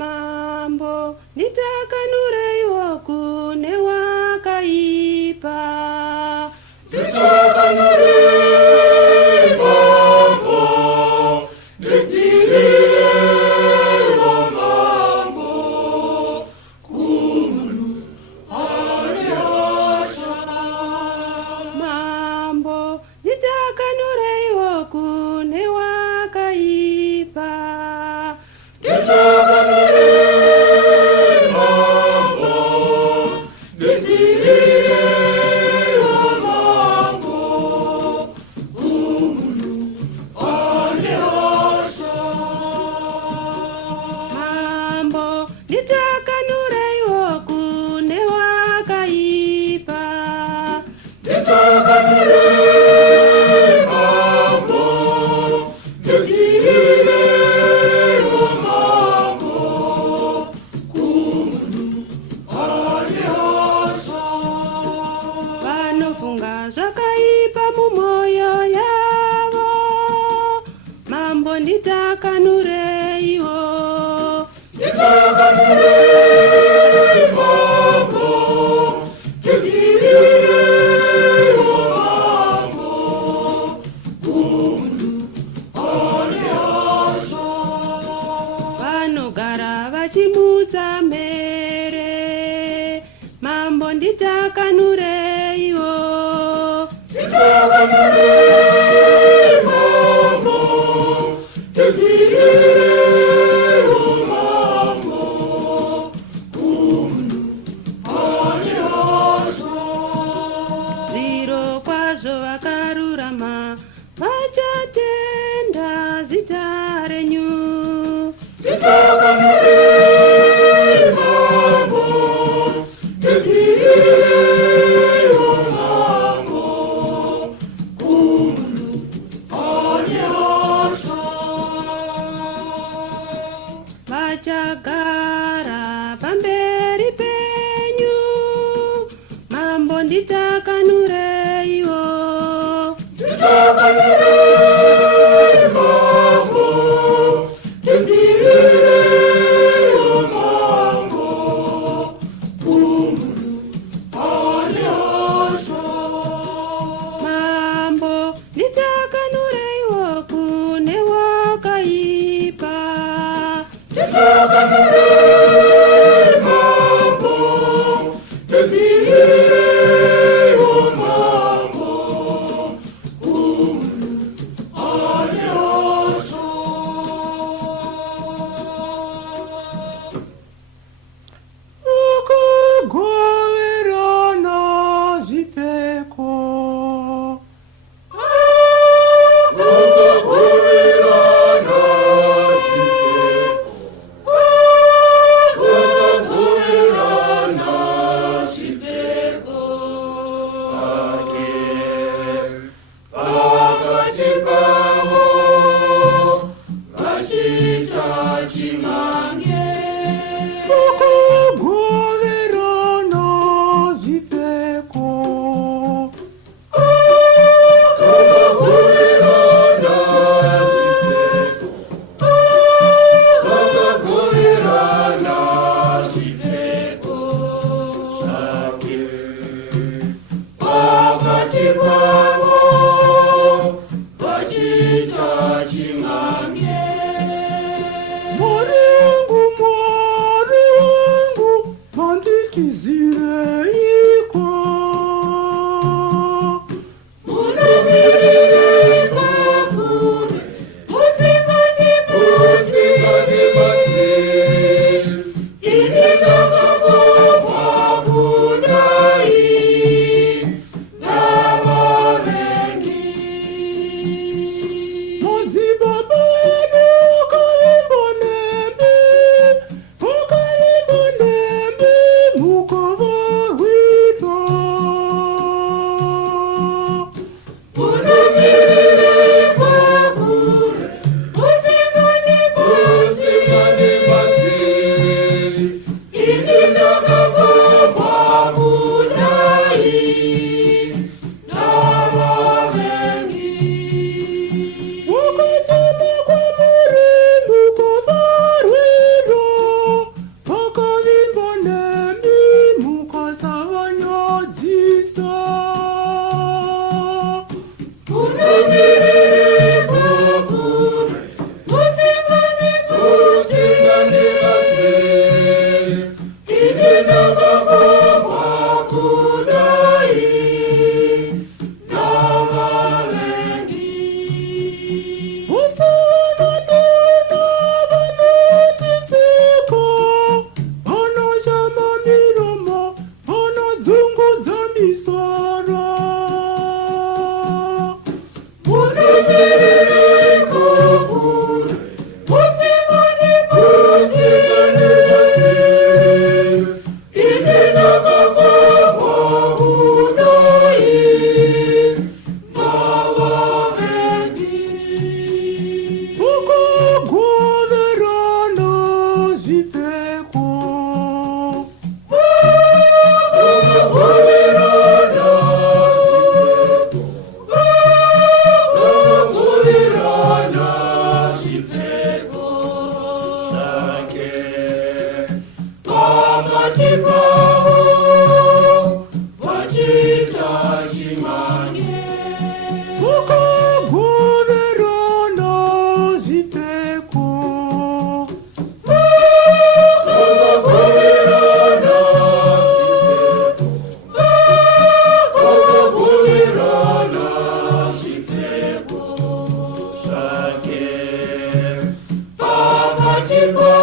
Mambo nditakanuraiwo kune wakaipa. Nditakanurei mambo, ndizivirirewo mambo, kumunhu ane hasha. Mambo nditakanuraiwo kune wakaipa. Nditakanurei mambo, ndizivirirewo mambo, kumunhu ane hasha. Mambo nditakanuraiwo kune wakaipa. Nditakanurei mambo, ndizivirirewo mambo, kumunhu ane hasha. Vanofunga zvakaipa mumwoyo yavo. Mambo nditakanureiwo. Nditakanurei mambo, ndizivirirewo mambo, kumunhu ane hasha. Vanogara vachimutsa mhere. Mambo nditakanureiwo. Nditakanurei mambo, ndizivirirewo mambo, kumunhu ane hasha. Zviro kwazvo vakarurama vachatenda zita renyu. Nditakanurei mambo, ndizivirirewo mambo, kumunhu ane hasha. Vachagara pamberi penyu. Mambo nditakanureiwo. Nditakanurei mambo, ndizivirirewo mambo, kumunhu ane hasha. Mambo nditakanureiwo kune wakaipa. Nditakanurei mambo, ndizivirirewo mambo, kumunhu ane hasha. Akagoverana zvipfeko. Akagoverana zvipfeko. pakatipao vachita chimanye Mukagoverana zipeko. Mukagoverana zipeko zvake pakatipao